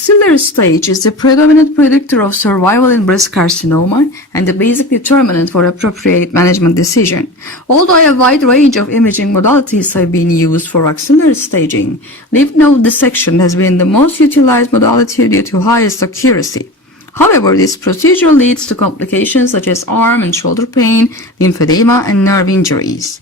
Axillary stage is the predominant predictor of survival in breast carcinoma and the basic determinant for appropriate management decision. Although a wide range of imaging modalities have been used for axillary staging, lymph node dissection has been the most utilized modality due to highest accuracy. However, this procedure leads to complications such as arm and shoulder pain, lymphedema, and nerve injuries.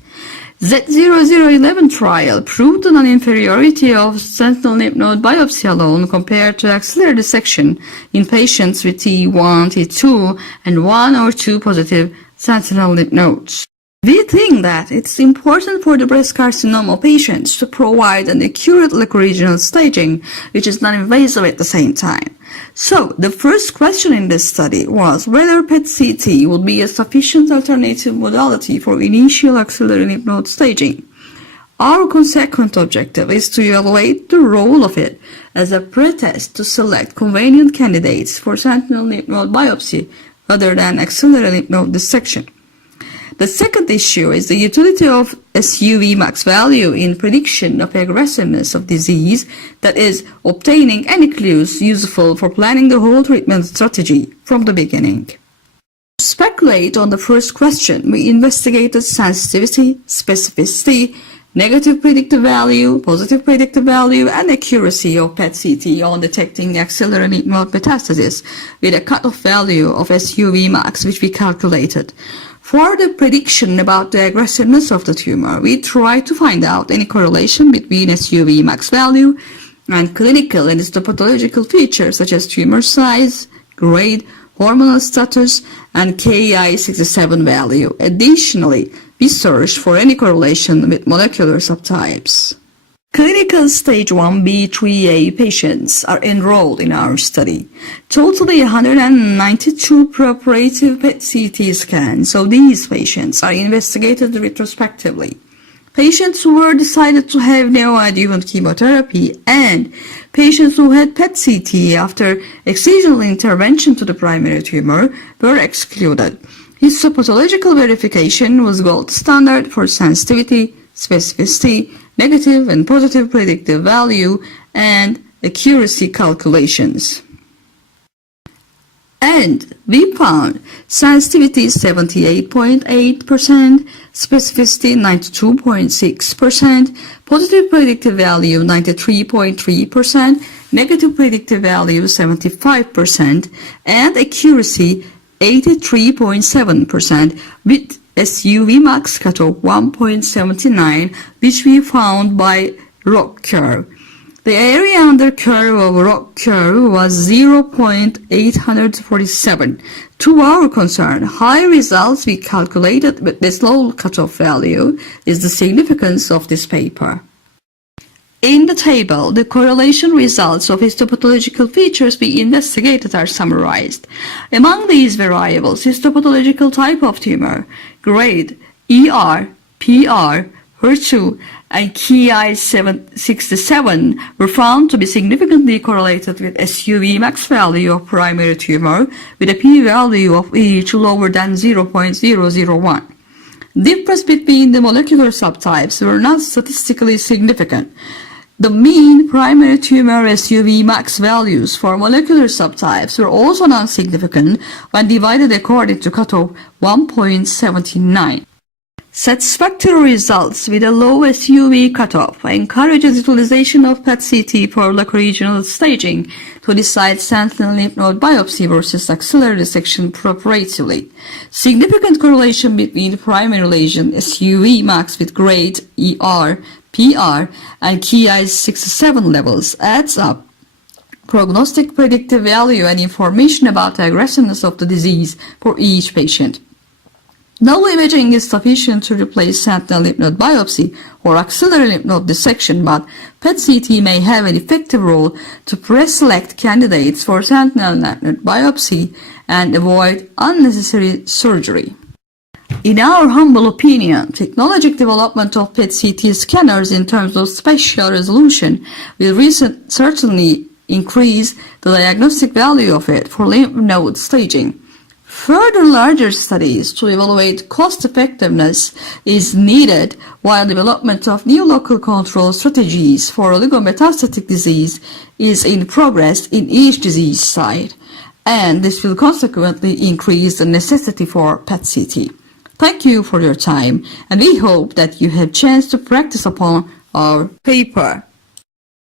Z0011 trial proved the non-inferiority of sentinel lymph node biopsy alone compared to axillary dissection in patients with T1, T2, and 1 or 2 positive sentinel lymph nodes. We think that it's important for the breast carcinoma patients to provide an accurate regional staging, which is non-invasive at the same time. So, the first question in this study was whether PET-CT would be a sufficient alternative modality for initial axillary lymph node staging. Our consequent objective is to evaluate the role of it as a pretest to select convenient candidates for sentinel lymph node biopsy rather than axillary lymph node dissection. The second issue is the utility of SUV max value in prediction of aggressiveness of disease, that is, obtaining any clues useful for planning the whole treatment strategy from the beginning. To speculate on the first question, we investigated sensitivity, specificity, negative predictive value, positive predictive value, and accuracy of PET-CT on detecting axillary lymph node metastasis with a cutoff value of SUV max, which we calculated. For the prediction about the aggressiveness of the tumor, we tried to find out any correlation between SUV max value and clinical and histopathological features such as tumor size, grade, hormonal status, and Ki-67 value. Additionally, we searched for any correlation with molecular subtypes. Clinical stage 1B3A patients are enrolled in our study. Totally 192 preoperative PET-CT scans, so these patients are investigated retrospectively. Patients who were decided to have neoadjuvant chemotherapy and patients who had PET-CT after excisional intervention to the primary tumor were excluded. Histopathological verification was gold standard for sensitivity, specificity, negative and positive predictive value, and accuracy calculations. And we found sensitivity 78.8%, specificity 92.6%, positive predictive value 93.3%, negative predictive value 75%, and accuracy 83.7%, with SUV max cutoff 1.79, which we found by ROC curve. The area under curve of ROC curve was 0.847. To our concern, high results we calculated with this low cutoff value is the significance of this paper. In the table, the correlation results of histopathological features we investigated are summarized. Among these variables, histopathological type of tumor, grade, ER, PR, HER2, and Ki-67 were found to be significantly correlated with SUV max value of primary tumor with a p-value of each lower than 0.001. Difference between the molecular subtypes were not statistically significant. The mean primary tumor SUV max values for molecular subtypes were also non-significant when divided according to cutoff 1.79. Satisfactory results with a low SUV cutoff encourages utilization of PET-CT for regional staging to decide sentinel lymph node biopsy versus axillary dissection preoperatively. Significant correlation between primary lesion SUV max with grade, ER, PR, and Ki-67 levels adds up prognostic predictive value and information about the aggressiveness of the disease for each patient. No imaging is sufficient to replace sentinel lymph node biopsy or axillary lymph node dissection, but PET-CT may have an effective role to pre-select candidates for sentinel lymph node biopsy and avoid unnecessary surgery. In our humble opinion, technologic development of PET-CT scanners in terms of spatial resolution will certainly increase the diagnostic value of it for lymph node staging. Further larger studies to evaluate cost effectiveness is needed, while development of new local control strategies for oligometastatic disease is in progress in each disease site, and this will consequently increase the necessity for PET-CT. Thank you for your time, and we hope that you had chance to practice upon our paper.